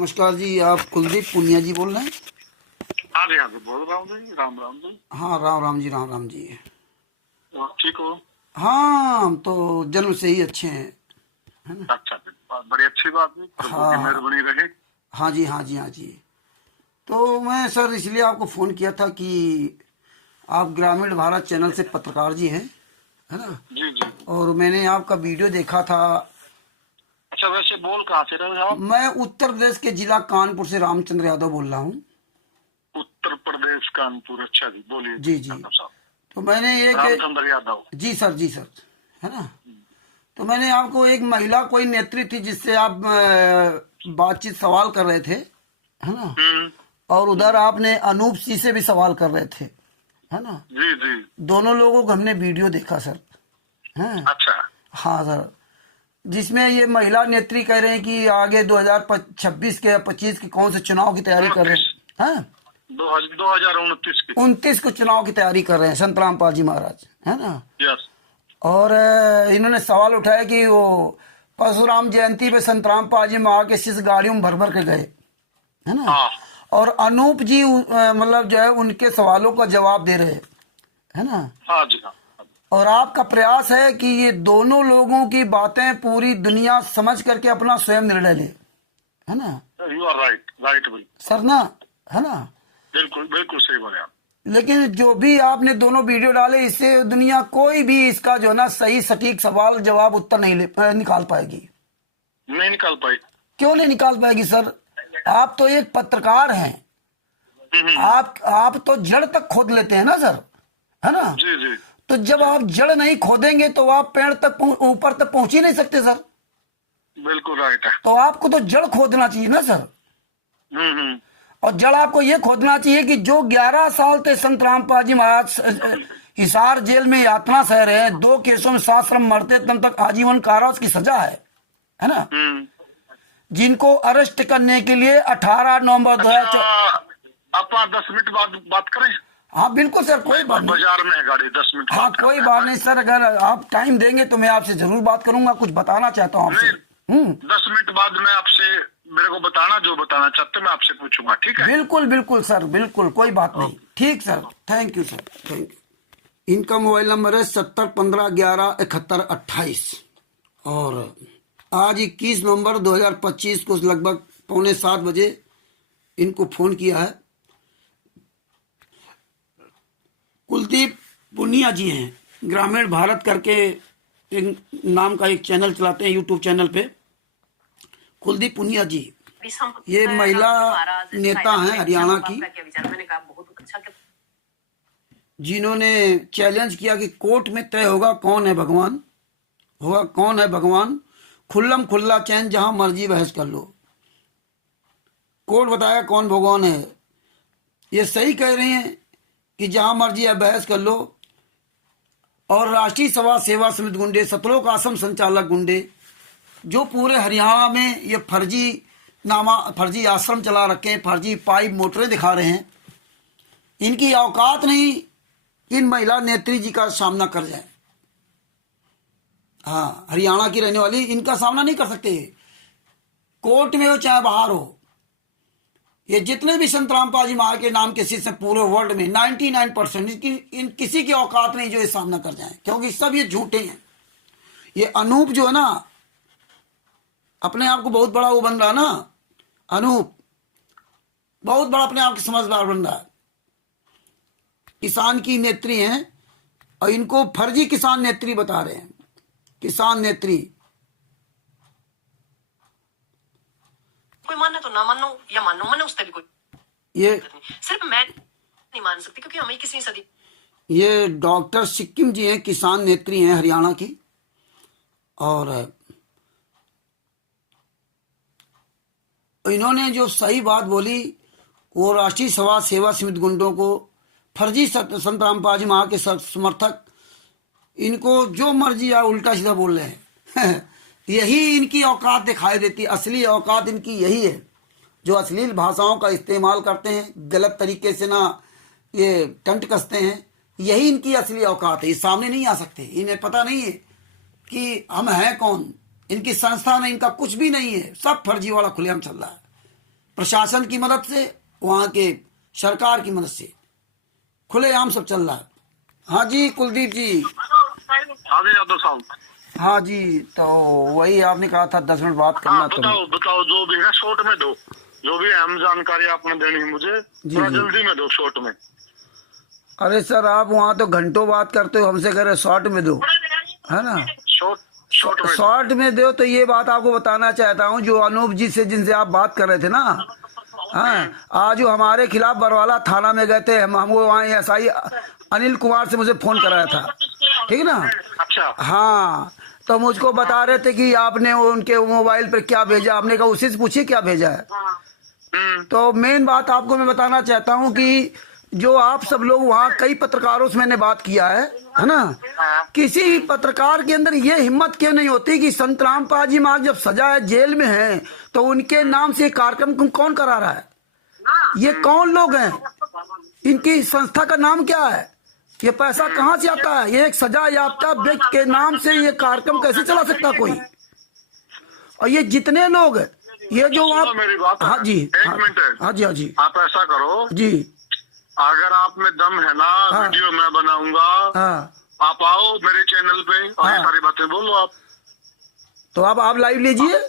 नमस्कार जी, आप कुलदीप पुनिया जी बोल रहे हैं? हाँ जी, हाँ जी, बोल रहा हूँ जी। राम राम जी। हाँ, राम राम जी, राम राम जी। ठीक हो? हाँ, हम तो जन्म से ही अच्छे हैं, है ना? अच्छा जी, बड़ी अच्छी बात है। प्रभु की हाँ मेहरबानी रहे। हाँ जी, हाँ जी, हाँ जी। तो मैं सर इसलिए आपको फ़ोन किया था कि आप ग्रामीण भारत चैनल से पत्रकार जी हैं, है ना? जी जी। और मैंने आपका वीडियो देखा था। अच्छा, वैसे बोल कहाँ से रहे हो आप? मैं उत्तर प्रदेश के जिला कानपुर से रामचंद्र यादव बोल रहा हूँ। उत्तर प्रदेश कानपुर। अच्छा जी, बोलिए जी जी जी। यादव साहब। तो मैंने एक रामचंद्र यादव। जी सर, जी सर, है ना? तो मैंने आपको एक महिला कोई नेत्री थी जिससे आप बातचीत सवाल कर रहे थे, है ना? हम्म। और उधर आपने अनूप जी से भी सवाल कर रहे थे, है ना? जी जी। दोनों लोगों को हमने वीडियो देखा सर, हैं? अच्छा। हाँ सर, जिसमें ये महिला नेत्री कह रहे हैं कि आगे 2026 के 25 के कौन से चुनाव की तैयारी कर रहे 29। हैं, हैं? 2029 की। 29 को चुनाव की तैयारी कर रहे हैं संत रामपाल जी महाराज, है ना? यस। और इन्होंने सवाल उठाया कि वो परशुराम जयंती पे संत रामपाल जी में आके शिष्य गाड़ियों में भर भर के गए, है ना? हाँ और अनूप जी मतलब जो है उनके सवालों का जवाब दे रहे, है ना? हाँ जी, हाँ। और आपका प्रयास है कि ये दोनों लोगों की बातें पूरी दुनिया समझ करके अपना स्वयं निर्णय ले, है ना? यू आर राइट, राइट भी। सर ना, है ना? बिल्कुल बिल्कुल सही बोले आप। लेकिन जो भी आपने दोनों वीडियो डाले, इससे दुनिया कोई भी इसका जो है ना सही सटीक सवाल जवाब उत्तर नहीं निकाल पाएगी। नहीं निकाल पाई। क्यों नहीं निकाल पाएगी सर? आप तो एक पत्रकार हैं। हम्म। आप तो जड़ तक खोद लेते हैं ना सर, है ना? जी जी। तो जब आप जड़ नहीं खोदेंगे तो आप पेड़ तक ऊपर तक पहुंच ही नहीं सकते सर। बिल्कुल राइट है। तो आपको तो जड़ खोदना चाहिए ना सर। हम्म। और जड़ आपको ये खोदना चाहिए कि जो 11 साल थे संत रामपाल जी महाराज हिसार जेल में यातना सह रहे हैं, 2 केसों में साश्रम मरते तब तक आजीवन कारावास की सजा है ना? जिनको अरेस्ट करने के लिए 18 नवंबर 2014। अपना 10 मिनट बाद बात करें। हाँ बिल्कुल सर, कोई बात नहीं। बाजार में है गाड़ी, 10 मिनट हाँ बात कोई करते बात हैं। नहीं सर, अगर आप टाइम देंगे तो मैं आपसे जरूर बात करूंगा, कुछ बताना चाहता हूँ आपसे। 10 मिनट बाद मैं आपसे, मेरे को बताना जो बताना चाहते मैं आपसे पूछूंगा, ठीक है? बिल्कुल बिल्कुल सर, बिल्कुल कोई बात नहीं। ठीक sir, thank you sir, thank you. इनका मोबाइल नंबर है 7015117128 और आज 21 नवंबर 2025 को लगभग 6:45 बजे इनको फोन किया है। कुलदीप पुनिया जी हैं, ग्रामीण भारत करके एक नाम का एक चैनल चलाते हैं यूट्यूब चैनल पे। कुलदीप पुनिया जी ये महिला नेता हैं हरियाणा की, जिन्होंने चैलेंज किया कि कोर्ट में तय होगा कौन है भगवान, होगा कौन है भगवान, खुल्लम खुल्ला चैन जहां मर्जी बहस कर लो। कोर्ट बताया कौन भगवान है। ये सही कह रहे हैं कि जहां मर्जी है बहस कर लो। और राष्ट्रीय सभा सेवा समिति गुंडे, सतलोक आश्रम संचालक गुंडे, जो पूरे हरियाणा में ये फर्जी आश्रम चला रखे हैं, फर्जी पाइप मोटरें दिखा रहे हैं, इनकी औकात नहीं इन महिला नेत्री जी का सामना कर जाए। हाँ, हरियाणा की रहने वाली इनका सामना नहीं कर सकते। कोर्ट में हो चाहे बाहर हो, ये जितने भी संत रामपाल जी महाराज के नाम के शिष्य पूरे वर्ल्ड में 99% इन किसी की औकात नहीं जो ये सामना कर जाए, क्योंकि सब ये झूठे हैं। ये अनूप जो है ना, अपने आप को बहुत बड़ा वो बन रहा ना, अनूप बहुत बड़ा अपने आप को समझदार बन रहा है। किसान की नेत्री हैं और इनको फर्जी किसान नेत्री बता रहे हैं। किसान नेत्री कोई माने तो ना मानो या मानो, मैंने उससे भी कोई ये सिर्फ मैं नहीं मान सकती क्योंकि हम 21वीं सदी। ये डॉक्टर सिक्किम जी हैं, किसान नेत्री हैं हरियाणा की। और इन्होंने जो सही बात बोली, वो राष्ट्रीय सभा सेवा समिति गुंडों को, फर्जी संत रामपाल जी महाराज के समर्थक, इनको जो मर्जी या उल्टा सीधा बोल रहे हैं यही इनकी औकात दिखाई देती है। असली औकात इनकी यही है, जो अश्लील भाषाओं का इस्तेमाल करते हैं, गलत तरीके से ना ये टंट कसते हैं, यही इनकी असली औकात है। ये सामने नहीं आ सकते, इन्हें पता नहीं है कि हम हैं कौन। इनकी संस्था में इनका कुछ भी नहीं है, सब फर्जी वाला खुलेआम चल रहा है। प्रशासन की मदद से, वहां के सरकार की मदद से खुलेआम सब चल रहा है। हाँ जी कुलदीप जी। हाँ जी यादव साहब। हाँ जी, तो वही आपने कहा था 10 मिनट बात करना। हाँ बताओ बताओ, जो भी है शॉर्ट में दो, जो भी अहम जानकारी आपने देनी है मुझे थोड़ा जल्दी में दो, शॉर्ट में। अरे सर आप वहाँ तो घंटों बात करते हो, हमसे कह रहे शॉर्ट में दो, है ना? शॉर्ट में दो। तो ये बात आपको बताना चाहता हूँ, जो अनूप जी से जिनसे आप बात कर रहे थे ना, हाँ, आज जो हमारे खिलाफ बरवाला थाना में गए थे, हमको वहाँ एसआई अनिल कुमार से मुझे फोन कराया था, ठीक है ना? अच्छा। हाँ, तो मुझको बता रहे थे कि आपने उनके मोबाइल पर क्या भेजा। आपने कहा उसी से पूछिए क्या भेजा है। तो मेन बात आपको मैं बताना चाहता हूँ कि जो आप सब लोग वहाँ, कई पत्रकारों से मैंने बात किया है ना? किसी पत्रकार के अंदर ये हिम्मत क्यों नहीं होती कि संत रामपाल जी महाराज जब सजा है, जेल में हैं, तो उनके नाम से कार्यक्रम कौन करा रहा है? ये कौन लोग हैं? इनकी संस्था का नाम क्या है? ये पैसा कहाँ से आता है? ये एक सजा याफ्ता व्यक्ति के नाम से ये कार्यक्रम कैसे चला सकता कोई? और ये जितने लोग, ये जो आप, मेरी बात, हाँ जी, एक मिनट, हाँ जी, हाँ जी, आप ऐसा करो जी, अगर आप में दम है ना, हाँ, वीडियो मैं बनाऊंगा, हाँ, आप आओ मेरे चैनल पे और हाँ, ये सारी बातें बोलो आप। तो आप लाइव लीजिए।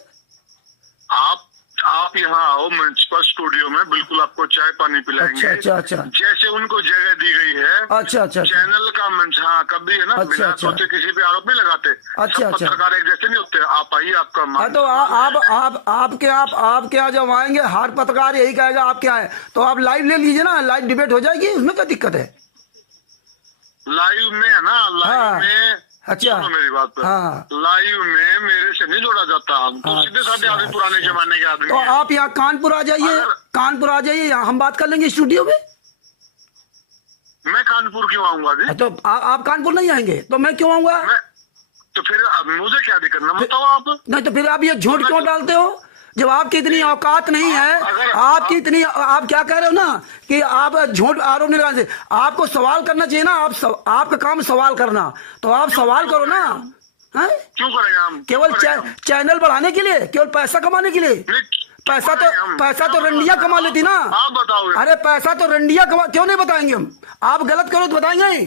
आप यहाँ आओ म्युनिसिपल स्टूडियो में, बिल्कुल आपको चाय पानी पिलाएंगे। अच्छा अच्छा, जैसे उनको जगह दी गई है। अच्छा अच्छा, चैनल का हाँ, कभी है ना, अच्छा, बिना अच्छा, सोचे किसी पे आरोप नहीं लगाते। अच्छा, सब अच्छा, पत्रकार एक जैसे नहीं होते। आप आइए, आपका तो आपके यहाँ जब आएंगे, हर पत्रकार यही कहेगा आप क्या है, तो आप लाइव ले लीजिए ना, लाइव डिबेट हो जाएगी, उसमें क्या दिक्कत है? लाइव में है ना, लाइव में, अच्छा, मेरी बात पर, हाँ, लाइव में मेरे से नहीं जोड़ा जाता। हम तो सीधे साधे आदमी, पुराने जमाने के आदमी। तो आप यहाँ कानपुर आ जाइए, कानपुर आ जाइए, यहाँ हम बात कर लेंगे स्टूडियो में। मैं कानपुर क्यों आऊंगा जी? तो आप कानपुर नहीं आएंगे तो मैं क्यों आऊंगा? तो फिर मुझे क्या दिक्कत ना, बताओ आप। नहीं तो फिर आप ये झूठ क्यों डालते हो जब आपकी इतनी औकात नहीं है? आपकी इतनी, आप क्या कह रहे हो ना कि आप झूठ आरोप नहीं लगाते। आपको सवाल करना चाहिए ना, आपका काम सवाल करना, तो आप सवाल करो ना। हैं? क्यों करेंगे हम? केवल चैनल बढ़ाने के लिए, केवल पैसा कमाने के लिए? पैसा तो रंडिया कमा लेती ना। आप बताओ। अरे पैसा तो रंडिया कमा, क्यों नहीं बताएंगे हम? आप गलत करो तो बताएंगे।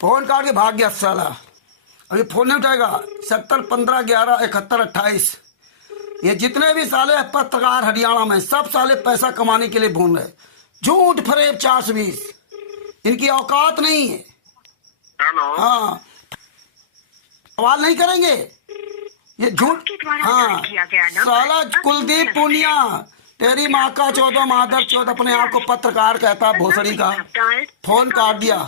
फोन काट के भाग गया साला, अभी फोन नहीं उठाएगा। 70 15 11 71 28, ये जितने भी साले पत्रकार हरियाणा में, सब साले पैसा कमाने के लिए भून रहे, झूठ फरेब 420, इनकी औकात नहीं है। हेलो, हाँ, सवाल नहीं करेंगे, ये झूठ। हाँ, साला कुलदीप पूनिया, तेरी माँ का 14 मादर 14, अपने आप को पत्रकार कहता है, भोसड़ी का। फोन काट दिया,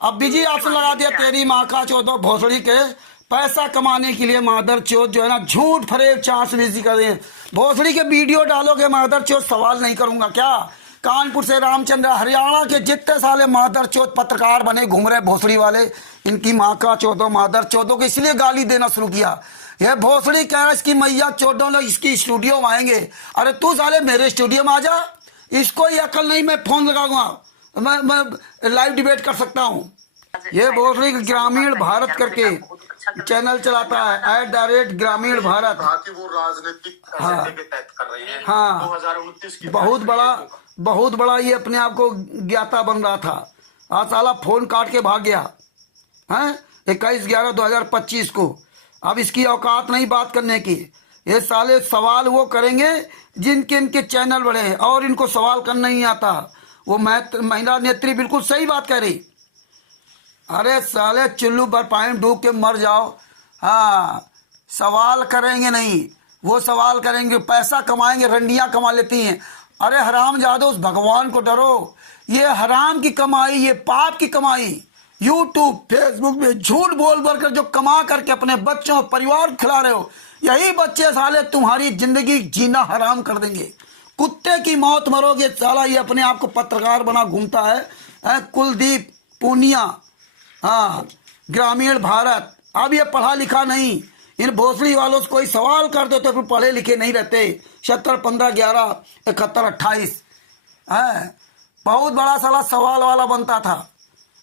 अब बिजी ऑप्शन लगा दिया, तेरी माँ का 14 भोसड़ी के पैसा कमाने के लिए मादर चौथ जो है ना, झूठ फरेब 420 कर रहे हैं। भोसड़ी के वीडियो डालोगे मादर चौथ, सवाल नहीं करूंगा क्या? कानपुर से रामचंद्र, हरियाणा के जितने साले मादर चौथ पत्रकार बने घूम रहे भोसड़ी वाले, इनकी माँ का 14 मादर चौथों को इसलिए गाली देना शुरू किया। ये भोसड़ी कह रहा है इसकी मैया 14 लोग इसकी स्टूडियो में आएंगे। अरे तू साले मेरे स्टूडियो में आ जा, इसको ये अकल नहीं, मैं फोन लगाऊंगा, मैं लाइव डिबेट कर सकता हूँ। ये भोसड़ी ग्रामीण भारत करके चैनल चलाता है, @ग्रामीण भारत। वो राजनीतिक हाँ, के तहत कर रहे हैं। हाँ, 2029 की बहुत बड़ा ये अपने आप को ज्ञाता बन रहा था। आज साला फोन काट के भाग गया है 21/11/2025 को। अब इसकी औकात नहीं बात करने की। ये साले सवाल वो करेंगे जिनके इनके चैनल बड़े हैं और इनको सवाल करना नहीं आता। वो महिला नेत्री बिल्कुल सही बात कह रही। अरे साले चुल्लू पर पानी डूब के मर जाओ। हाँ, सवाल करेंगे नहीं, वो सवाल करेंगे, पैसा कमाएंगे, रंडियां कमा लेती हैं। अरे हराम जादो, उस भगवान को डरो। ये हराम की कमाई, ये पाप की कमाई, यूट्यूब फेसबुक में झूठ बोल कर जो कमा करके अपने बच्चों परिवार को खिला रहे हो, यही बच्चे साले तुम्हारी जिंदगी जीना हराम कर देंगे। कुत्ते की मौत मरोगे साला। ये अपने आप को पत्रकार बना घूमता है कुलदीप पूनिया। हाँ, ग्रामीण भारत। अब ये पढ़ा लिखा नहीं, इन भोसड़ी वालों से कोई सवाल कर दो तो फिर पढ़े लिखे नहीं रहते। 70 15 11 71 28 है, बहुत बड़ा साला सवाल वाला बनता था।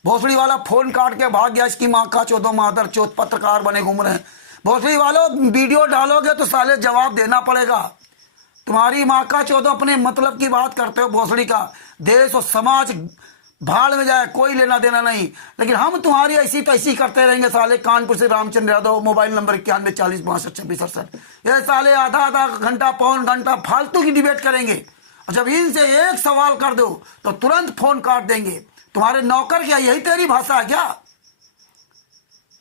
भोसड़ी वाला फोन काट के भाग गया, इसकी माँ का 14 मादर चौथ पत्रकार बने घूम रहे हैं। भोसड़ी वालों वीडियो डालोगे तो साले जवाब देना पड़ेगा। तुम्हारी माँ का चौदह अपने मतलब की बात करते हो भोसड़ी का। देश और समाज भाड़ में जाए, कोई लेना देना नहीं, लेकिन हम तुम्हारी ऐसी तैसी करते रहेंगे साले। कानपुर से रामचंद्र यादव, मोबाइल नंबर 9140 62 66 68। ये साले आधा आधा घंटा पौन घंटा फालतू की डिबेट करेंगे, और जब इनसे एक सवाल कर दो तो तुरंत फोन काट देंगे। तुम्हारे नौकर क्या यही तेरी भाषा है क्या?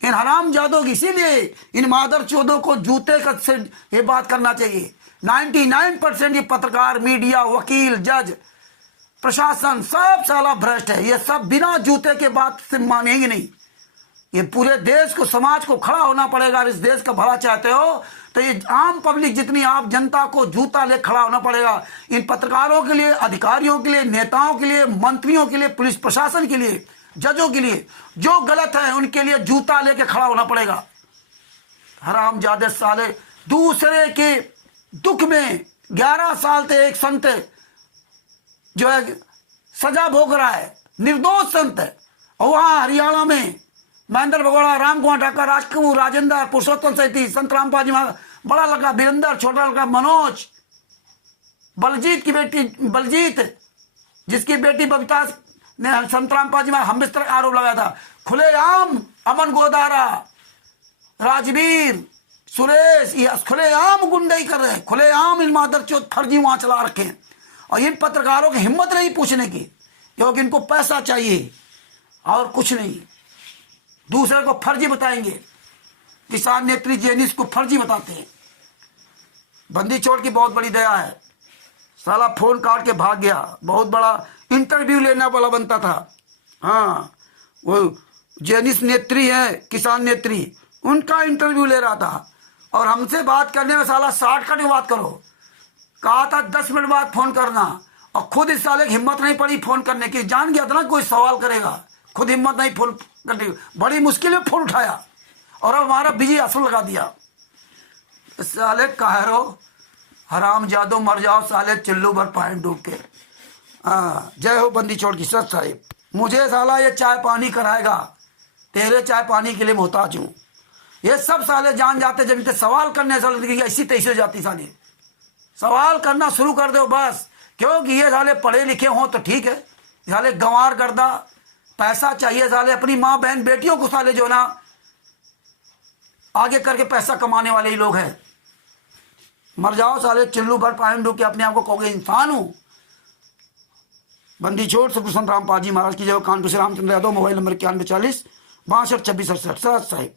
इन हरामजादों की, इसीलिए इन मादर चौदों को जूते का से ये बात करना चाहिए। 99% ये पत्रकार, मीडिया, वकील, जज, प्रशासन सब साला भ्रष्ट है। ये सब बिना जूते के बात से मानेंगे नहीं। ये पूरे देश को, समाज को खड़ा होना पड़ेगा। इस देश का भला चाहते हो तो ये आम पब्लिक जितनी आप जनता को जूता ले खड़ा होना पड़ेगा। इन पत्रकारों के लिए, अधिकारियों के लिए, नेताओं के लिए, मंत्रियों के लिए, पुलिस प्रशासन के लिए, जजों के लिए, जो गलत है उनके लिए जूता लेके खड़ा होना पड़ेगा। हरामजादे साले दूसरे के दुख में 11 साल से एक संत जो है सजा भोग रहा है, निर्दोष संत है। और वहां हरियाणा में महेंद्र भगोड़ा, राम कुमार ठाकर, राजकपूर, राजेंद्र, पुरुषोत्तम सैती, संत रामपाल, बड़ा लड़का वीरेंद्र, छोटा लड़का मनोज, बलजीत की बेटी बलजीत, जिसकी बेटी बबीता ने संत रामपाल जी में हम बिस्तर आरोप लगाया था। खुलेआम अमन गोदारा, राजवीर, सुरेश, ये खुलेआम गुंडई कर रहे हैं, खुलेआम इन मादरचोद फर्जी वहां चला रखे हैं। और इन पत्रकारों की हिम्मत नहीं पूछने की, क्योंकि इनको पैसा चाहिए और कुछ नहीं। दूसरे को फर्जी बताएंगे। किसान नेत्री जेनिस को फर्जी बताते हैं। बंदी छोड़ की बहुत बड़ी दया है। साला फोन काट के भाग गया। बहुत बड़ा इंटरव्यू लेना वाला बनता था। हाँ, वो जेनिस नेत्री है, किसान नेत्री, उनका इंटरव्यू ले रहा था। और हमसे बात करने में साला 60 में बात करो। कहा था 10 मिनट बाद फोन करना, और खुद इस साले की हिम्मत नहीं पड़ी फोन करने की। जान गया था ना कोई सवाल करेगा, खुद हिम्मत नहीं फोन करने की। बड़ी मुश्किल में फोन उठाया और अब हमारा बिजी असर लगा दिया। साले कहरो हरामजादो, मर जाओ साले, चिल्लू भर पानी डूब के। जय हो बंदी छोड़ की सच साहिब। मुझे साला ये चाय पानी कराएगा, तेरे चाय पानी के लिए मोहताज हूं। ये सब साले जान जाते जब इनसे सवाल करने साले ऐसी तैसी हो जाती। साले सवाल करना शुरू कर दो बस, क्योंकि ये साले पढ़े लिखे हों तो ठीक है। साले गंवार गर्दा, पैसा चाहिए साले। अपनी माँ बहन बेटियों को साले जो ना आगे करके पैसा कमाने वाले ही लोग हैं। मर जाओ साले, चिल्लू भर पानी डूब के अपने आप को कहोगे इंसान हूं। बंदी छोड़ सुप्रसन्न रामपाल जी महाराज की जय। कानपुर से रामचंद्र यादव, मोबाइल नंबर 9140 62 26 68 साहिब।